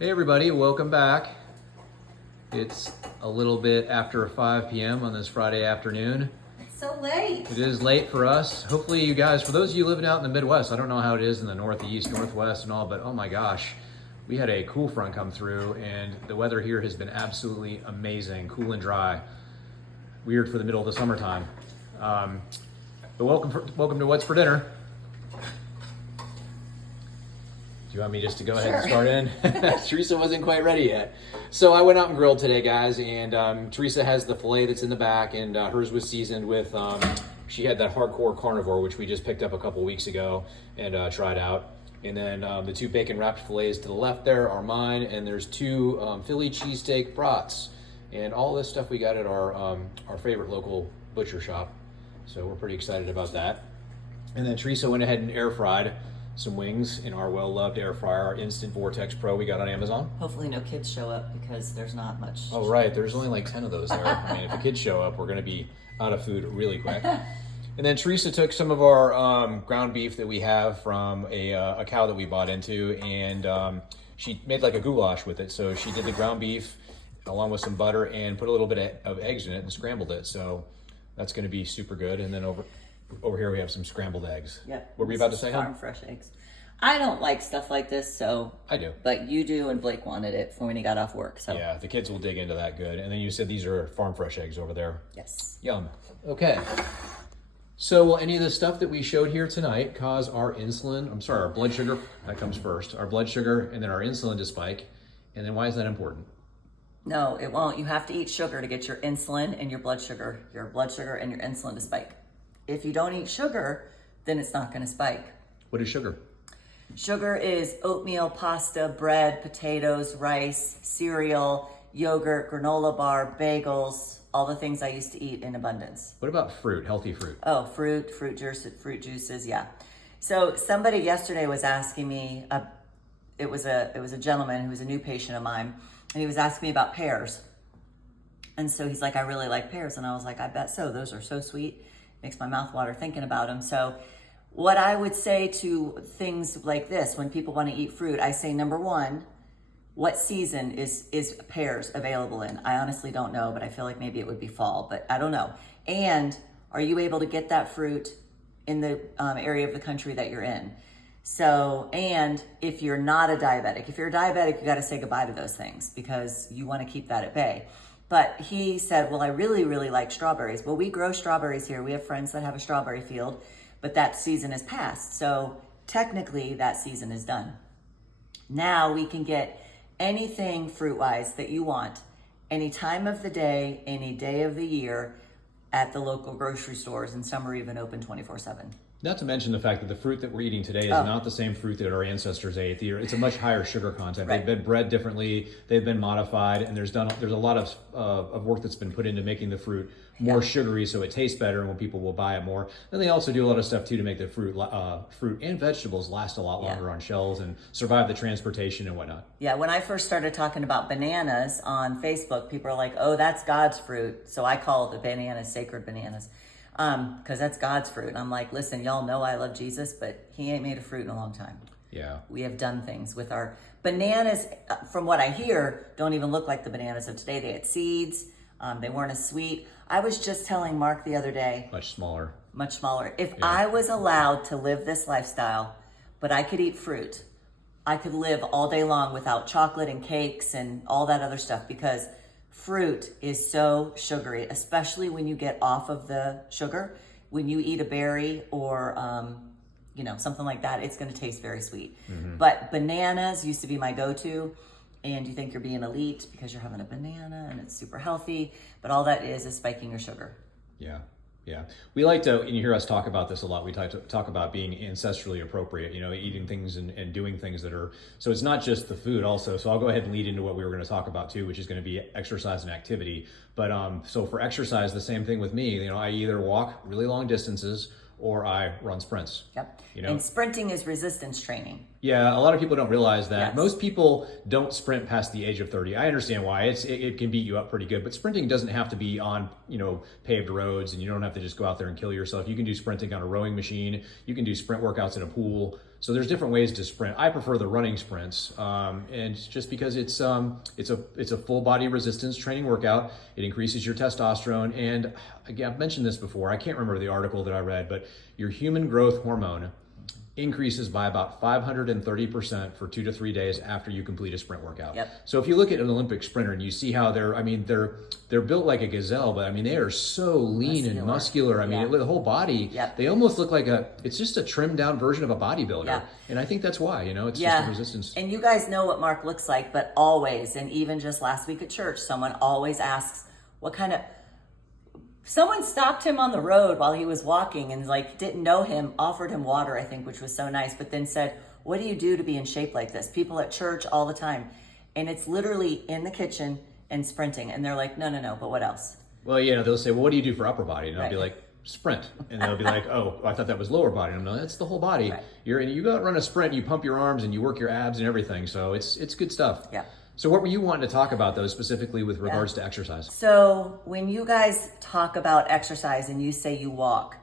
Hey everybody, welcome back. It's a little bit after 5 p.m. on this Friday afternoon. It's so late. It is late for us. Hopefully you guys, for those of you living out in the Midwest, I don't know how it is in the Northeast, Northwest and all, but oh my gosh, we had a cool front come through and the weather here has been absolutely amazing, cool and dry. Weird for the middle of the summertime. But welcome to What's for Dinner. Do you want me just to go ahead and start in? Teresa wasn't quite ready yet. So I went out and grilled today, guys, and Teresa has the filet that's in the back, and hers was seasoned with, she had that hardcore carnivore, which we just picked up a couple weeks ago and tried out. And then the two bacon wrapped fillets to the left there are mine, and there's two Philly cheesesteak brats. And all this stuff we got at our favorite local butcher shop. So we're pretty excited about that. And then Teresa went ahead and air fried some wings in our well-loved air fryer, our Instant Vortex Pro we got on Amazon. Hopefully no kids show up because there's not much. Oh, right. There's only like 10 of those there. I mean, if the kids show up, we're going to be out of food really quick. And then Teresa took some of our ground beef that we have from a cow that we bought into, and she made like a goulash with it. So she did the ground beef along with some butter and put a little bit of eggs in it and scrambled it. So that's going to be super good. And then over here we have some scrambled eggs. Yep. What were you about to say, Farm fresh eggs. I don't like stuff like this, so. I do. But you do, and Blake wanted it for when he got off work, so. Yeah, the kids will dig into that good. And then you said these are farm fresh eggs over there. Yes. Yum. Okay. So will any of the stuff that we showed here tonight cause our our blood sugar, that comes first, our blood sugar and then our insulin to spike? And then why is that important? No, it won't. You have to eat sugar to get your insulin and your blood sugar and your insulin to spike. If you don't eat sugar, then it's not going to spike. What is sugar? Sugar is oatmeal, pasta, bread, potatoes, rice, cereal, yogurt, granola bar, bagels, all the things I used to eat in abundance. What about fruit, healthy fruit? Oh, fruit juices, yeah. So somebody yesterday was asking me, it was a gentleman who was a new patient of mine, and he was asking me about pears. And so he's like, I really like pears. And I was like, I bet so. Those are so sweet. Makes my mouth water thinking about them. So what I would say to things like this, when people want to eat fruit, I say, number one, what season is pears available in? I honestly don't know, but I feel like maybe it would be fall, but I don't know. And are you able to get that fruit in the area of the country that you're in? So, and if you're not a diabetic, if you're a diabetic, you got to say goodbye to those things because you want to keep that at bay. But he said, well, I really, really like strawberries. Well, we grow strawberries here. We have friends that have a strawberry field, but that season is past. So technically that season is done. Now we can get anything fruit-wise that you want, any time of the day, any day of the year at the local grocery stores, and some are even open 24/7. Not to mention the fact that the fruit that we're eating today is not the same fruit that our ancestors ate. It's a much higher sugar content. Right. They've been bred differently. They've been modified, and there's a lot of work that's been put into making the fruit more sugary, so it tastes better, and when people will buy it more. And they also do a lot of stuff too to make the fruit and vegetables last a lot longer on shelves and survive the transportation and whatnot. Yeah, when I first started talking about bananas on Facebook, people are like, "Oh, that's God's fruit." So I call the bananas sacred bananas. Because that's God's fruit. And I'm like, listen, y'all know I love Jesus, but he ain't made a fruit in a long time. Yeah. We have done things with our bananas, from what I hear, don't even look like the bananas of today. They had seeds. They weren't as sweet. I was just telling Mark the other day. Much smaller. Much smaller. If I was allowed to live this lifestyle, but I could eat fruit, I could live all day long without chocolate and cakes and all that other stuff because fruit is so sugary, especially when you get off of the sugar. When you eat a berry or, something like that, it's going to taste very sweet. Mm-hmm. But bananas used to be my go-to. And you think you're being elite because you're having a banana and it's super healthy. But all that is spiking your sugar. Yeah. Yeah, we like to, and you hear us talk about this a lot, we talk about being ancestrally appropriate, eating things and doing things that are, so it's not just the food also. So I'll go ahead and lead into what we were going to talk about too, which is going to be exercise and activity. But so for exercise, the same thing with me, I either walk really long distances or I run sprints. Yep. And sprinting is resistance training. Yeah, a lot of people don't realize that. Yes. Most people don't sprint past the age of 30. I understand why. It can beat you up pretty good, but sprinting doesn't have to be on, paved roads, and you don't have to just go out there and kill yourself. You can do sprinting on a rowing machine. You can do sprint workouts in a pool. So there's different ways to sprint. I prefer the running sprints, and just because it's a full body resistance training workout. It increases your testosterone, and again, I've mentioned this before. I can't remember the article that I read, but your human growth hormone increases by about 530% for 2 to 3 days after you complete a sprint workout. Yep. So if you look at an Olympic sprinter and you see how they're built like a gazelle, but I mean, they are so lean and muscular. I mean, the whole body, they almost look like it's just a trimmed down version of a bodybuilder. Yeah. And I think that's why, it's just a resistance. And you guys know what Mark looks like, but always, and even just last week at church, someone always asks, someone stopped him on the road while he was walking and didn't know him, offered him water, I think, which was so nice, but then said, what do you do to be in shape like this? People at church all the time. And it's literally in the kitchen and sprinting. And they're like, no, but what else? Well, they'll say, well, what do you do for upper body? And I'll be like, sprint. And they'll be like, oh, I thought that was lower body. And I'm like, that's the whole body. Right. You go out and run a sprint, you pump your arms and you work your abs and everything. So it's good stuff. Yeah. So what were you wanting to talk about, though, specifically with regards to exercise? So when you guys talk about exercise and you say you walk,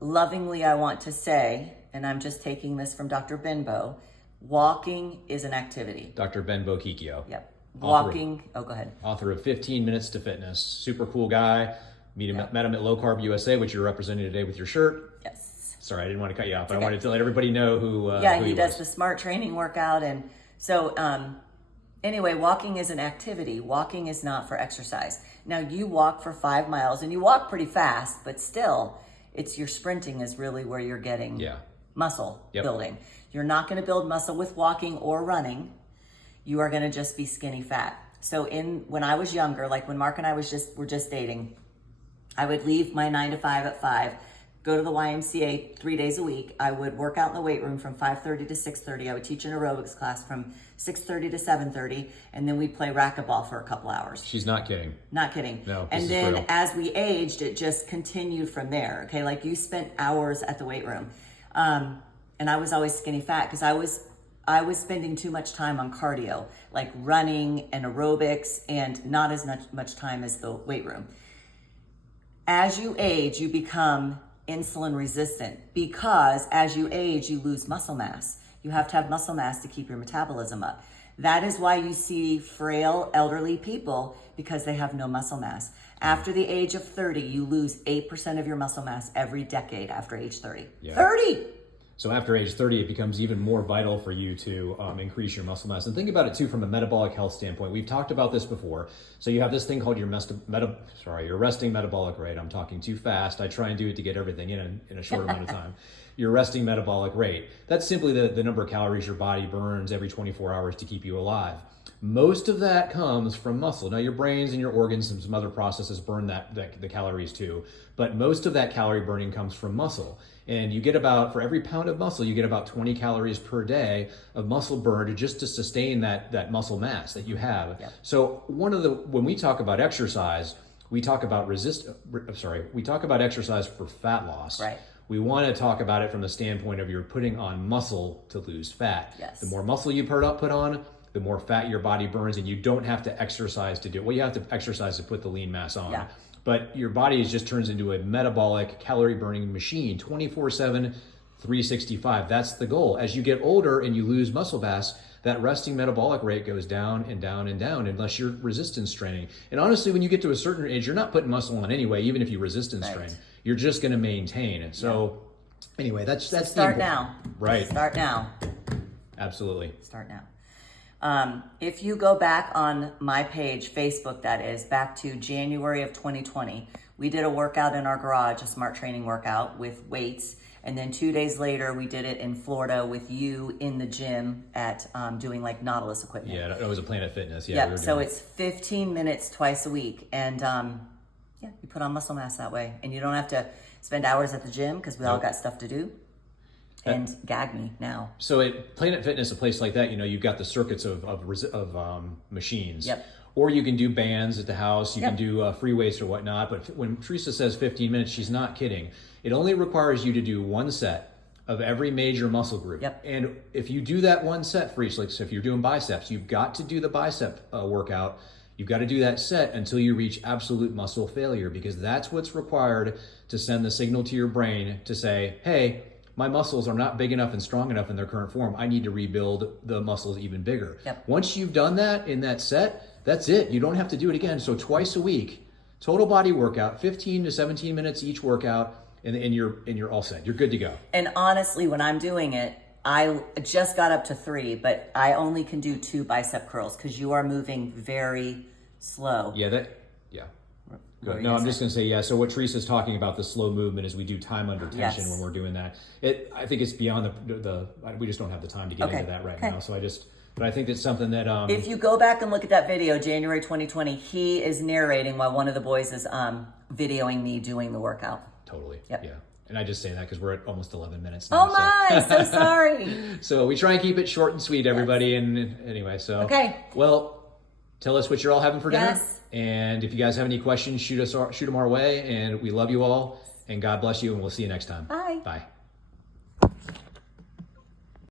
lovingly I want to say, and I'm just taking this from Dr. Benbow, walking is an activity. Dr. Benbow Kikyo. Yep. Walking, go ahead. Author of 15 Minutes to Fitness. Super cool guy. Met him at Low Carb USA, which you're representing today with your shirt. Yes. Sorry, I didn't want to cut you off, but I wanted to let everybody know who he does the SMART training workout. And so anyway, walking is an activity. Walking is not for exercise. Now you walk for 5 miles and you walk pretty fast, but still it's your sprinting is really where you're getting muscle building. You're not going to build muscle with walking or running. You are going to just be skinny fat. So when I was younger, like when Mark and I were just dating, I would leave my 9 to 5 at 5, go to the YMCA 3 days a week. I would work out in the weight room from 5:30 to 6:30. I would teach an aerobics class from 6:30 to 7:30, and then we'd play racquetball for a couple hours. She's not kidding. Not kidding. No, and then as we aged, it just continued from there. Okay, like you spent hours at the weight room, and I was always skinny fat because I was spending too much time on cardio, like running and aerobics, and not as much time as the weight room. As you age, you become insulin resistant because as you age, you lose muscle mass. You have to have muscle mass to keep your metabolism up. That is why you see frail elderly people because they have no muscle mass. After the age of 30, you lose 8% of your muscle mass every decade after age 30. Yeah. 30! So after age 30, it becomes even more vital for you to increase your muscle mass. And think about it too from a metabolic health standpoint. We've talked about this before. So you have this thing called your resting metabolic rate. I'm talking too fast. I try and do it to get everything in a short amount of time. Your resting metabolic rate. That's simply the number of calories your body burns every 24 hours to keep you alive. Most of that comes from muscle. Now your brains and your organs and some other processes burn the calories too, but most of that calorie burning comes from muscle. And you get for every pound of muscle, you get about 20 calories per day of muscle burned just to sustain that muscle mass that you have. Yep. So when we talk about exercise, we talk about exercise for fat loss. Right. We want to talk about it from the standpoint of you're putting on muscle to lose fat. Yes. The more muscle you put on, the more fat your body burns, and you don't have to exercise to do it. Well, you have to exercise to put the lean mass on. Yeah. But your body just turns into a metabolic calorie burning machine 24/7, 365. That's the goal. As you get older and you lose muscle mass, that resting metabolic rate goes down and down and down unless you're resistance training. And honestly, when you get to a certain age, you're not putting muscle on anyway, even if you resistance train. You're just going to maintain it. So anyway, that's start now. Right. Start now. Absolutely. Start now. If you go back on my page, Facebook that is, back to January of 2020, we did a workout in our garage, a SMART training workout with weights. And then 2 days later, we did it in Florida with you in the gym at doing like Nautilus equipment. Yeah, it was a Planet Fitness. Yeah. Yep. So it's 15 minutes twice a week. And you put on muscle mass that way. And you don't have to spend hours at the gym because we all got stuff to do. And gag me now. So at Planet Fitness, a place like that, you've got the circuits of machines. Yep. Or you can do bands at the house. You can do free weights or whatnot. But when Teresa says 15 minutes, she's not kidding. It only requires you to do one set of every major muscle group. Yep. And if you do that one set for each, like so if you're doing biceps, you've got to do the bicep workout. You've got to do that set until you reach absolute muscle failure, because that's what's required to send the signal to your brain to say, hey, my muscles are not big enough and strong enough in their current form. I need to rebuild the muscles even bigger. Yep. Once you've done that in that set, that's it. You don't have to do it again. So twice a week, total body workout, 15 to 17 minutes each workout, and you're all set. You're good to go. And honestly, when I'm doing it, I just got up to 3, but I only can do 2 bicep curls because you are moving very slow. Yeah. Good. No, I'm just going to say, yeah. So what Teresa's talking about, the slow movement, is we do time under tension when we're doing that. I think it's beyond we just don't have the time to get into that right now. So but I think that's something that, if you go back and look at that video, January 2020, he is narrating while one of the boys is videoing me doing the workout. Totally. Yep. Yeah. And I just say that because we're at almost 11 minutes now. Oh my, so sorry. So we try and keep it short and sweet, everybody. Yes. And anyway, so. Okay. Well, tell us what you're all having for dinner. Yes. And if you guys have any questions, shoot them our way. And we love you all. And God bless you. And we'll see you next time. Bye. Bye.